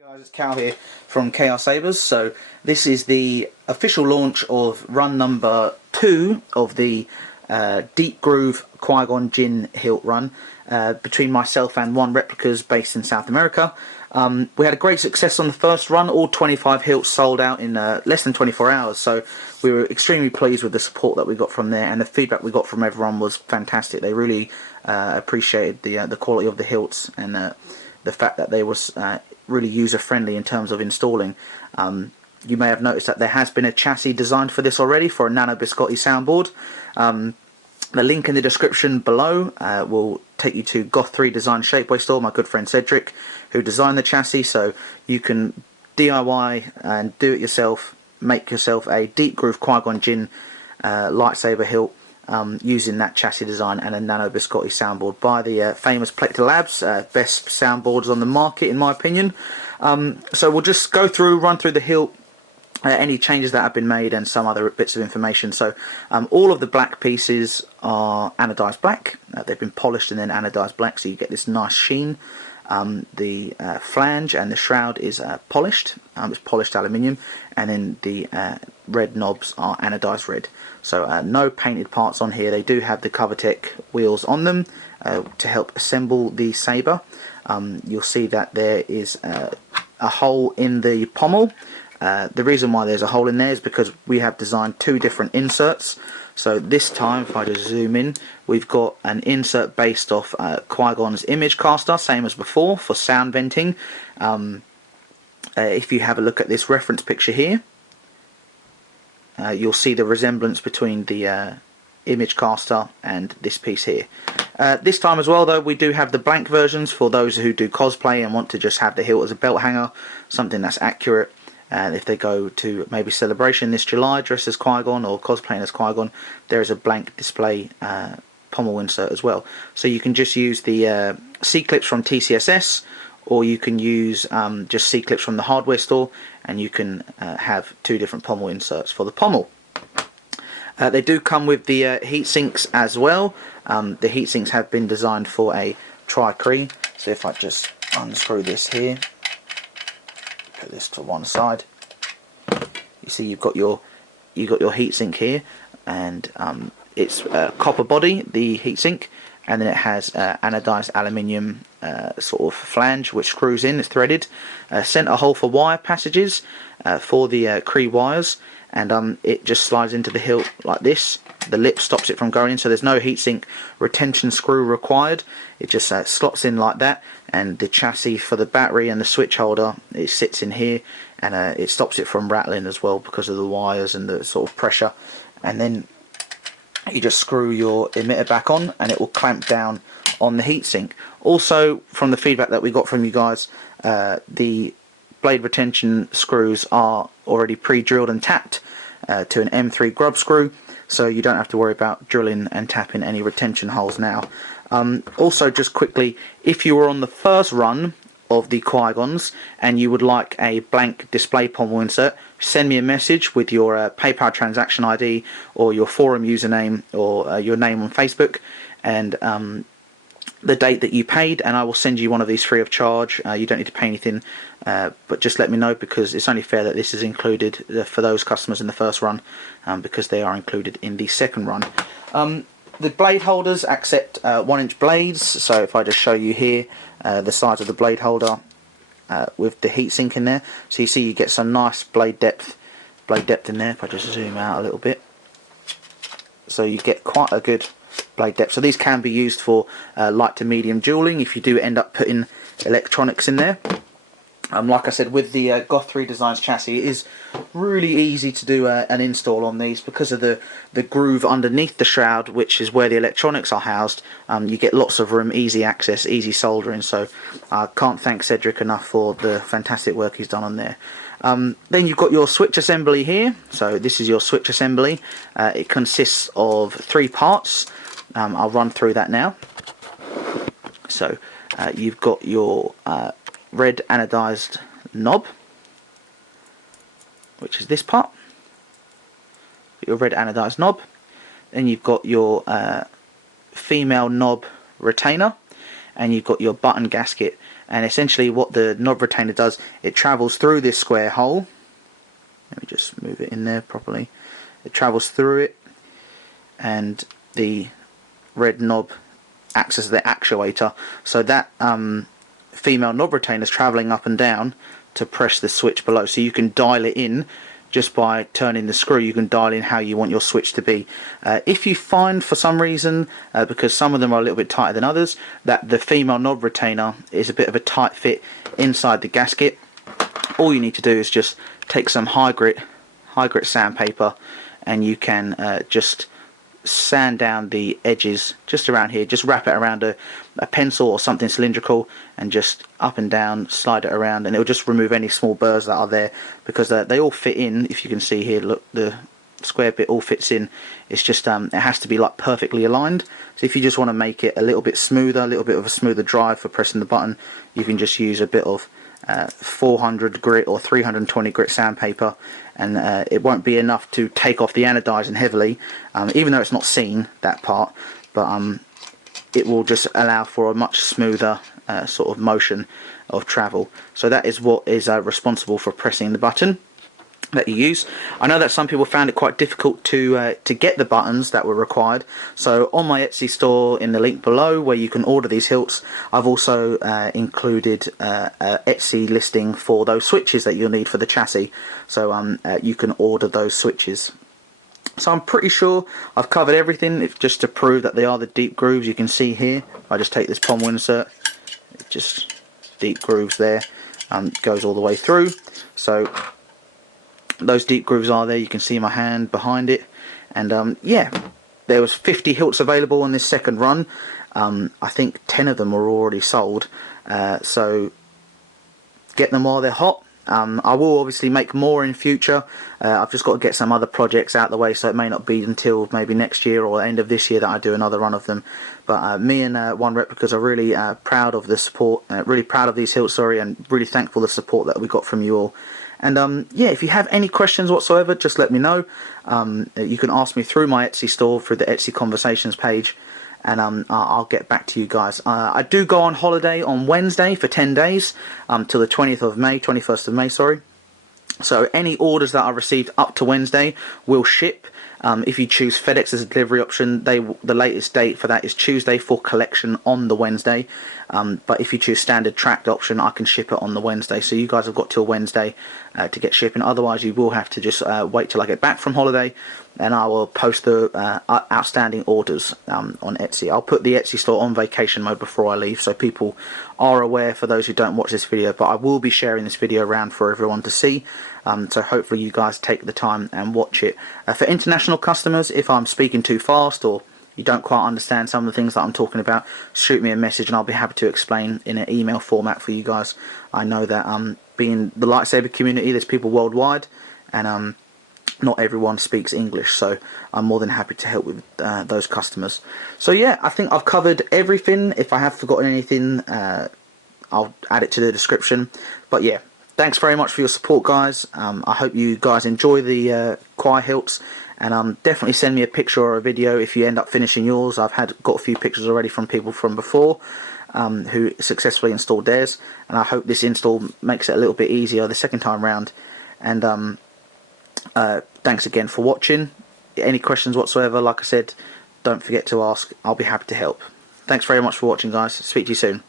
Hey guys, it's Khal here from Chaos Sabers. So this is the official launch of run number 2 of the Deep Groove Qui-Gon Jinn Hilt run between myself and one replicas based in South America. We had a great success on the first run. All 25 hilts sold out in less than 24 hours, so we were extremely pleased with the support that we got from there, and the feedback we got from everyone was fantastic. They really appreciated the quality of the hilts and the fact that they was really user friendly in terms of installing. You may have noticed that there has been a chassis designed for this already for a nano biscotti soundboard. The link in the description below will take you to Goth 3 Design Shapewear store, my good friend Cedric, who designed the chassis, so you can DIY and do it yourself, make yourself a Deep Groove Qui-Gon Jinn lightsaber hilt using that chassis design and a nano biscotti soundboard by the famous Plector Labs, best soundboards on the market in my opinion. So we'll just go through, run through the hilt, any changes that have been made and some other bits of information. So all of the black pieces are anodized black. They've been polished and then anodized black, so you get this nice sheen. The flange and the shroud is polished. It's polished aluminium, and then the red knobs are anodized red. So no painted parts on here. They do have the Covertech wheels on them to help assemble the saber. You'll see that there is a hole in the pommel. The reason why there's a hole in there is because we have designed 2 different inserts. So this time, if I just zoom in, we've got an insert based off Qui-Gon's image caster, same as before, for sound venting. If you have a look at this reference picture here, you'll see the resemblance between the image caster and this piece here. This time as well though, we do have the blank versions for those who do cosplay and want to just have the hilt as a belt hanger, something that's accurate. And if they go to maybe Celebration this July dressed as Qui-Gon or cosplaying as Qui-Gon, there is a blank display pommel insert as well. So you can just use the C-clips from TCSS, or you can use just C-clips from the hardware store, and you can have 2 different pommel inserts for the pommel. They do come with the heat sinks as well. The heat sinks have been designed for a tri-cree. So if I just unscrew this here, put this to one side, you see you've got your heatsink here, and it's copper body, the heatsink, and then it has anodized aluminium sort of flange which screws in. It's threaded, centre hole for wire passages for the Cree wires, and it just slides into the hilt like this. The lip stops it from going in, so there's no heatsink retention screw required. It just slots in like that, and the chassis for the battery and the switch holder, it sits in here, and it stops it from rattling as well because of the wires and the sort of pressure. And then you just screw your emitter back on and it will clamp down on the heatsink. Also, from the feedback that we got from you guys, the blade retention screws are already pre-drilled and tapped to an M3 grub screw, so you don't have to worry about drilling and tapping any retention holes now. Also, just quickly, if you were on the first run of the Qui-Gons and you would like a blank display pommel insert, send me a message with your PayPal transaction ID or your forum username or your name on Facebook, and the date that you paid, and I will send you one of these free of charge. You don't need to pay anything, but just let me know, because it's only fair that this is included for those customers in the first run, because they are included in the second run. The blade holders accept 1-inch blades, so if I just show you here the size of the blade holder with the heatsink in there, so you see you get some nice blade depth in there. If I just zoom out a little bit, so you get quite a good blade depth. So these can be used for light to medium dueling if you do end up putting electronics in there. Like I said, with the Goth 3 Designs chassis, it is really easy to do an install on these because of the groove underneath the shroud, which is where the electronics are housed. You get lots of room, easy access, easy soldering, so I can't thank Cedric enough for the fantastic work he's done on there. Then you've got your switch assembly here. So this is your switch assembly. It consists of 3 parts. I'll run through that now. So you've got your red anodized knob, which is this part, your red anodized knob. Then you've got your female knob retainer, and you've got your button gasket. And essentially what the knob retainer does, it travels through this square hole. Let me just move it in there properly. It travels through it, and the red knob acts as the actuator. So that female knob retainer is travelling up and down to press the switch below. So you can dial it in just by turning the screw. You can dial in how you want your switch to be. If you find for some reason, because some of them are a little bit tighter than others, that the female knob retainer is a bit of a tight fit inside the gasket, all you need to do is just take some high grit sandpaper, and you can just sand down the edges just around here. Just wrap it around a pencil or something cylindrical, and just up and down slide it around, and it'll just remove any small burrs that are there, because they all fit in. If you can see here, look, the square bit all fits in. It's just it has to be like perfectly aligned. So if you just want to make it a little bit smoother, a little bit of a smoother drive for pressing the button, you can just use a bit of 400 grit or 320 grit sandpaper, and it won't be enough to take off the anodizing heavily, even though it's not seen, that part, but it will just allow for a much smoother sort of motion of travel. So that is what is responsible for pressing the button that you use. I know that some people found it quite difficult to get the buttons that were required, so on my Etsy store, in the link below where you can order these hilts, I've also included a Etsy listing for those switches that you'll need for the chassis, so you can order those switches. So I'm pretty sure I've covered everything. Just to prove that they are the deep grooves, you can see here, I just take this pommel insert, it just deep grooves there, goes all the way through. So those deep grooves are there. You can see my hand behind it, and yeah, there was 50 hilts available on this second run. I think 10 of them were already sold, so get them while they're hot. I will obviously make more in future. I've just got to get some other projects out of the way, so it may not be until maybe next year or end of this year that I do another run of them. But me and One Replicas are really proud of the support, really proud of these hilts, sorry, and really thankful for the support that we got from you all. And yeah, if you have any questions whatsoever, just let me know. You can ask me through my Etsy store, through the Etsy conversations page, and I'll get back to you guys. I do go on holiday on Wednesday for 10 days, till the 20th of May, 21st of May, sorry. So any orders that are received up to Wednesday will ship. If you choose FedEx as a delivery option, the latest date for that is Tuesday for collection on the Wednesday. But if you choose standard tracked option, I can ship it on the Wednesday. So you guys have got till Wednesday to get shipping. Otherwise, you will have to just wait till I get back from holiday, and I will post the outstanding orders on Etsy. I'll put the Etsy store on vacation mode before I leave, so people are aware, for those who don't watch this video. But I will be sharing this video around for everyone to see. So hopefully you guys take the time and watch it. For international customers, if I'm speaking too fast or you don't quite understand some of the things that I'm talking about, shoot me a message and I'll be happy to explain in an email format for you guys. I know that being the lightsaber community, there's people worldwide, and not everyone speaks English, so I'm more than happy to help with those customers. So yeah, I think I've covered everything. If I have forgotten anything, I'll add it to the description. But yeah, thanks very much for your support, guys. I hope you guys enjoy the Qui hilts, and definitely send me a picture or a video if you end up finishing yours. I've got a few pictures already from people from before who successfully installed theirs, and I hope this install makes it a little bit easier the second time round. And thanks again for watching. Any questions whatsoever, like I said, don't forget to ask. I'll be happy to help. Thanks very much for watching, guys. Speak to you soon.